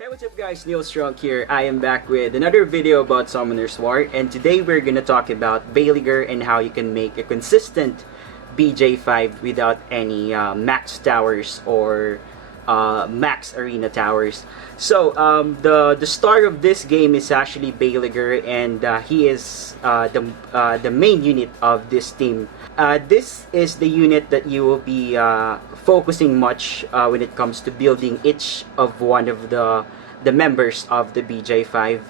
Hey, what's up guys, Neil Strong here. I am back with another video about Summoners War, and today we're gonna talk about Baleygr and how you can make a consistent BJ5 without any max towers or max arena towers. So the star of this game is actually Baleygr, and he is the main unit of this team. This is the unit that you will be focusing much when it comes to building each of one of the members of the BJ5,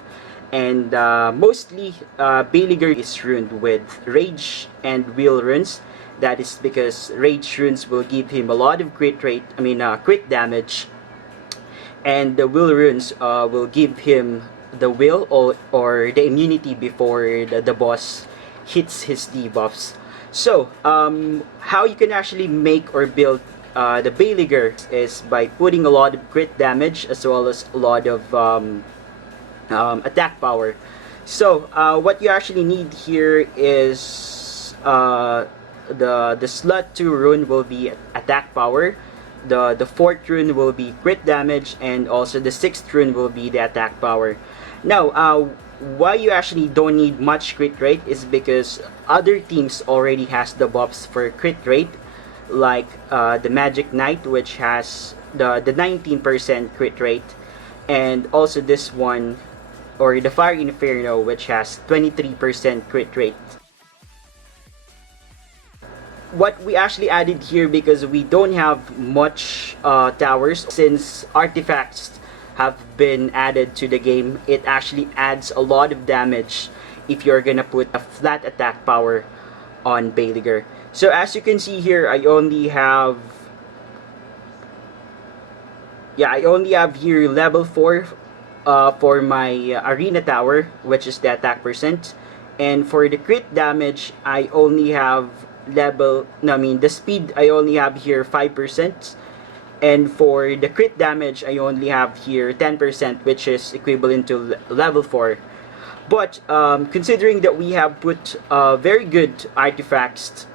and mostly Baleygr is runed with Rage and Will runes. That is because Rage runes will give him a lot of crit damage, and the Will runes will give him the will or the immunity before the boss hits his debuffs. So, how you can actually make or build the Baleygr is by putting a lot of crit damage as well as a lot of attack power. So, what you actually need here is the slot 2 rune will be attack power, the 4th rune will be crit damage, and also the 6th rune will be the attack power. Now, why you actually don't need much crit rate is because other teams already has the buffs for crit rate, like the Magic Knight, which has the 19% crit rate, and also this one, or the Fire Inferno, which has 23% crit rate. What we actually added here, because we don't have much towers, since artifacts have been added to the game, it actually adds a lot of damage if you're gonna put a flat attack power on Baleygr. So as you can see here, I only have here level 4 for my arena tower, which is the attack percent, and for the crit damage I only have the speed I only have here 5%, and for the crit damage I only have here 10%, which is equivalent to level 4. But considering that we have put very good artifacts,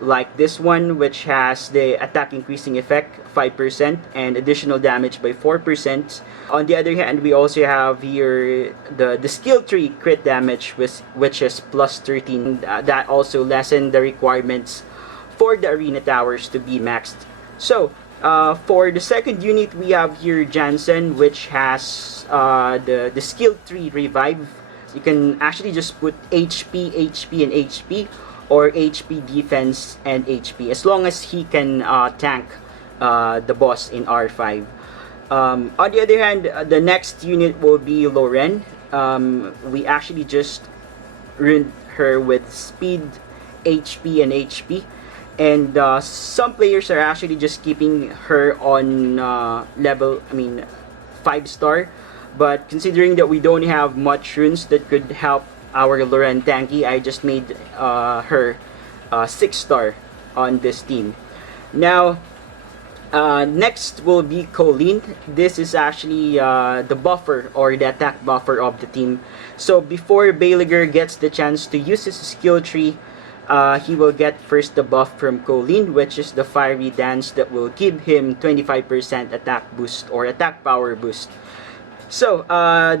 like this one, which has the attack increasing effect 5% and additional damage by 4%. On the other hand, we also have here the skill tree crit damage, which is plus 13. That also lessen the requirements for the arena towers to be maxed. So for the second unit, we have here Jansen, which has the skill tree revive. You can actually just put HP, HP, and HP, or HP defense and HP, as long as he can tank the boss in R5. On the other hand, the next unit will be Loren. We actually just ruined her with speed, HP, and HP, and some players are actually just keeping her on 5-star, but considering that we don't have much runes that could help our Loren tanky, I just made her 6-star on this team. Now, next will be Colleen. This is actually the buffer or the attack buffer of the team. So before Baleygr gets the chance to use his skill tree, he will get first the buff from Colleen, which is the Fiery Dance, that will give him 25% attack boost or attack power boost. So,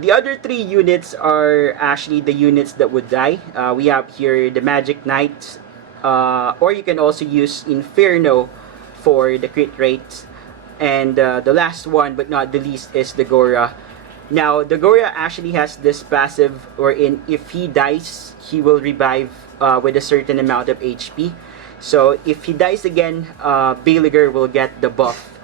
the other 3 units are actually the units that would die. We have here the Magic Knight, or you can also use Inferno for the crit rate. And the last one, but not the least, is the Gora. Now, the Gora actually has this passive wherein if he dies, he will revive with a certain amount of HP. So, if he dies again, Baleygr will get the buff.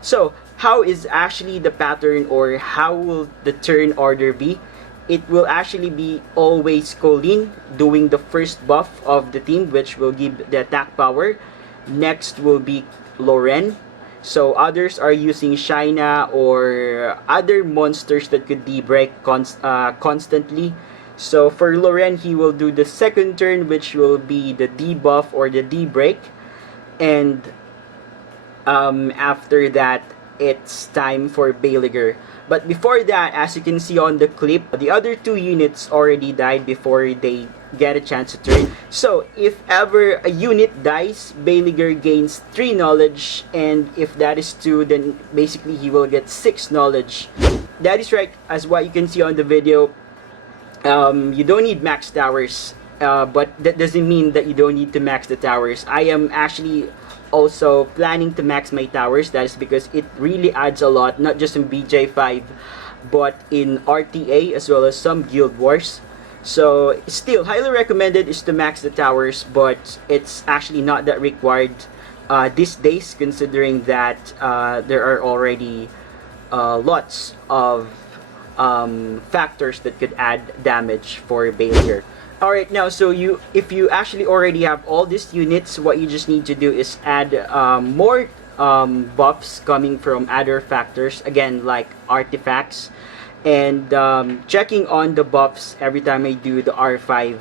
So, how is actually the pattern, or how will the turn order be? It will actually be always Colleen doing the first buff of the team, which will give the attack power. Next will be Loren. So others are using Shaina or other monsters that could debrick constantly. So for Loren, he will do the second turn, which will be the debuff or the debreak, and after that it's time for Baleygr. But before that, as you can see on the clip, the other two units already died before they get a chance to turn. So if ever a unit dies, Baleygr gains 3 knowledge, and if that is 2, then basically he will get 6 knowledge. That is right, as what you can see on the video. You don't need max towers, but that doesn't mean that you don't need to max the towers. I am actually also planning to max my towers. That is because it really adds a lot, not just in BJ5 but in RTA as well as some Guild Wars. So still highly recommended is to max the towers, but it's actually not that required these days, considering that there are already lots of factors that could add damage for Baleygr. Alright, now so if you actually already have all these units, what you just need to do is add more buffs coming from other factors, again like artifacts, and checking on the buffs every time I do the R5.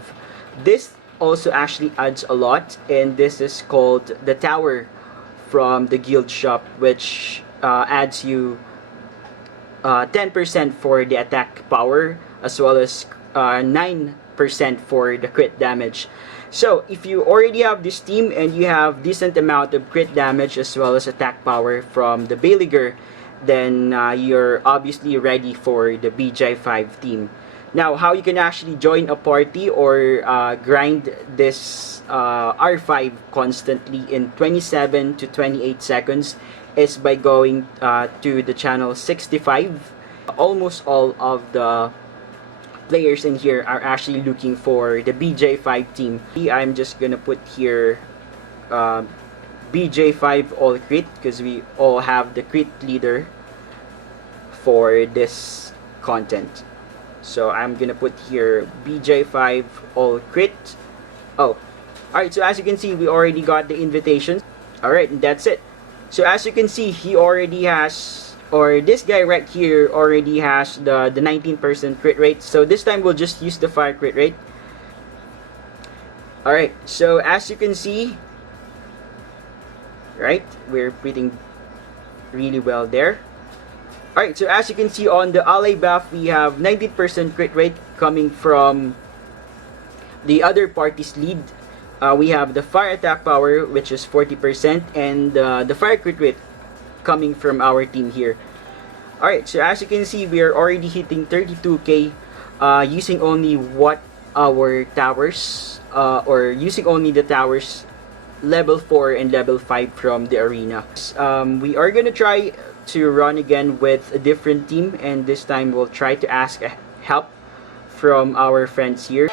This also actually adds a lot, and this is called the tower from the guild shop, which adds you 10% for the attack power as well as 9% for the crit damage. So if you already have this team and you have decent amount of crit damage as well as attack power from the Baleygr, then you're obviously ready for the BJ5 team. Now, how you can actually join a party or grind this R5 constantly in 27 to 28 seconds is by going to the channel 65. Almost all of the players in here are actually looking for the BJ5 team. I'm just gonna put here BJ5 all crit, because we all have the crit leader for this content. So I'm gonna put here BJ5 all crit. Oh, alright, so as you can see, we already got the invitation. Alright, and that's it. So as you can see, he already has, or this guy right here already has the 19% crit rate. So this time we'll just use the fire crit rate. Alright, so as you can see, right, we're pretty really well there. Alright, so as you can see on the ally buff, we have 19% crit rate coming from the other party's lead. We have the fire attack power, which is 40%, and the fire crit rate coming from our team here. Alright, so as you can see, we are already hitting 32k using only our towers, or using only the towers level 4 and level 5 from the arena. We are gonna try to run again with a different team, and this time we'll try to ask help from our friends here.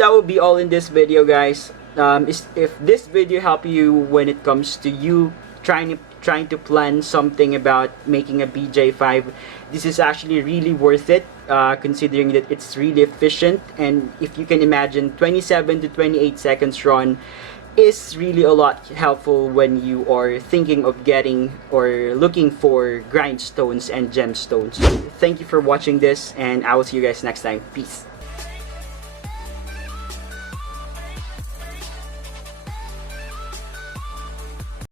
That will be all in this video, guys. If this video helped you when it comes to you trying to plan something about making a BJ5, this is actually really worth it, considering that it's really efficient. And if you can imagine, 27 to 28 seconds run is really a lot helpful when you are thinking of getting or looking for grindstones and gemstones. Thank you for watching this, and I will see you guys next time. Peace.